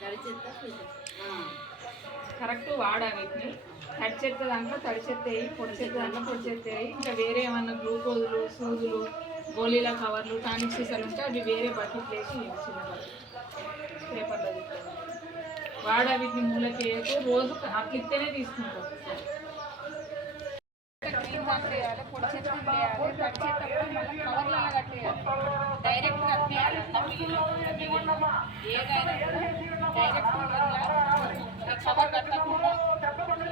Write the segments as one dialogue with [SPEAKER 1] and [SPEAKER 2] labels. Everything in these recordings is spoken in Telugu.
[SPEAKER 1] తడిసేది
[SPEAKER 2] కరెక్ట్ వాడా వీటిని? తడి చెత్త దాంట్లో తడి చెత్త వేయి పొడి చెత్త దాంట్లో పొడి చెత్త వేయి. ఇంకా వేరే ఏమన్నా గ్లూకోజులు సూదులు గోళీల కవర్లు టానిక్ సీసాలు ఉంటే అవి వేరే బకెట్ వేసి చిన్న పేపర్లో తిప్పాలి వాడా వీటిని మూలకి వేయకు. రోజు అట్లిస్తేనే తీసుకుంటాం. వేయాలి పొడి చెత్త వేయాలి చెత్త మళ్ళీ డైరెక్ట్ కట్టేయాలి ఏదైనా డైరెక్ట్ కవర్ కట్టకుండా
[SPEAKER 1] కవర్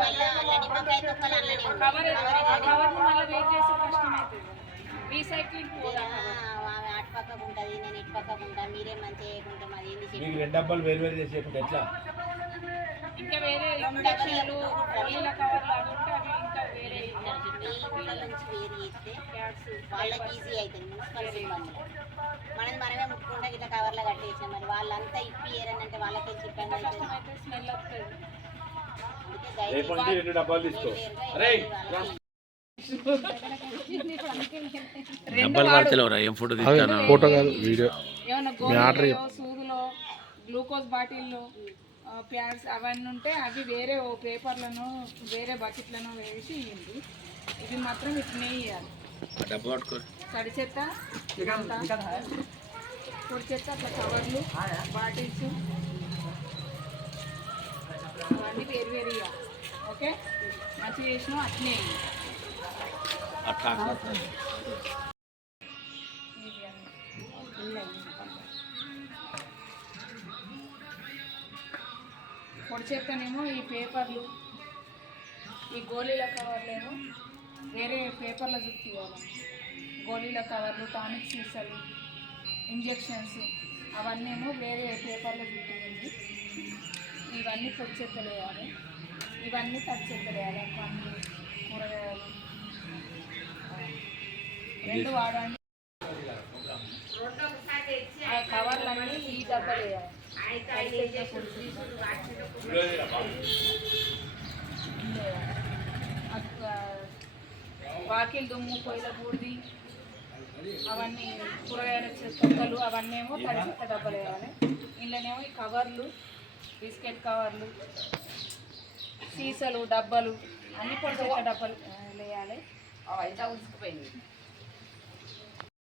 [SPEAKER 1] మళ్ళా అలా నిమ్మకాయ తొక్కలు.
[SPEAKER 2] కవర్ మళ్ళీ వెయిట్ చేసి రీసైక్లింగ్
[SPEAKER 1] అటు పక్కకు ఉంటుంది నేను ఇటు పక్కకు ఉంటా మీరే మంచిగా చేయకుంటే ఏంది చెప్పు.
[SPEAKER 3] మీకు రెండు డబ్బాలు వేరు వేరు చేసేప్పుడు ఎట్లా
[SPEAKER 2] ఇంకా వేరే ఇంజక్షన్లు నీళ్ళ కవర్లు అవి ఉంటే అవి ఇంకా వేరే
[SPEAKER 1] వీళ్ళ వీళ్ళ నుంచి వేరు చేస్తే వాళ్ళకి ఈజీ అవుతుంది మున్సిపల్ సిబ్బంది మనమే ముట్టుకుంటే ఇట్లా కవర్లో కట్టేసాం మరి వాళ్ళంతా ఇప్పి ఏరనంటే వాళ్ళకి ఇబ్బంది అవుతుంది
[SPEAKER 2] స్మెల్ వస్తుంది.
[SPEAKER 3] డబ్బాలు.
[SPEAKER 4] ఏం ఫోటో తీస్తాను?
[SPEAKER 5] ఫోటో కాదు వీడియో
[SPEAKER 2] గోళీలో సూదులో గ్లూకోజ్ బాటిల్లో. ప్యాడ్స్ అవన్నీ ఉంటే అవి వేరే ఓ పేపర్లను వేరే బకెట్లను వేసి ఇవ్వండి ఇది మాత్రం ఇట్లనే ఇవ్వాలి తడి చెత్త పొడి చెత్త అట్లా కవర్లు బాటిల్స్. అవన్నీ వేరు వేరు ఇవ్వాలి ఓకే? మంచిగా చేసినాం అట్లనే ఇవ్వు. పొడి చెత్తనేమో ఈ పేపర్లు ఈ గోళీల కవర్లేమో వేరే పేపర్ల చుట్టూ ఇవ్వాలి. గోళీల కవర్లు టానిక్ సీసాలు ఇంజెక్షన్స్ అవన్నీ ఏమో వేరే పేపర్ల చుట్టింది ఇవన్నీ పొడి చెత్తలు వేయాలి ఇవన్నీ తడి చెత్తలు వేయాలి పండ్లు కూరగాయలు. రెండు వాడండి ఆ కవర్లన్నీ ఈ డబ్బాలు వేయాలి. వాకిల్ దుమ్ము పొయ్యిల బూడిది అవన్నీ కూరగాయల చెత్తలు అవన్నీ ఏమో తడి చెత్త వేయాలి. ఇందులోనేమో ఈ కవర్లు బిస్కెట్ కవర్లు సీసలు డబ్బాలు అన్ని పొడి చెత్త వేయాలి. అవి అయితే ఉసుకుపోయింది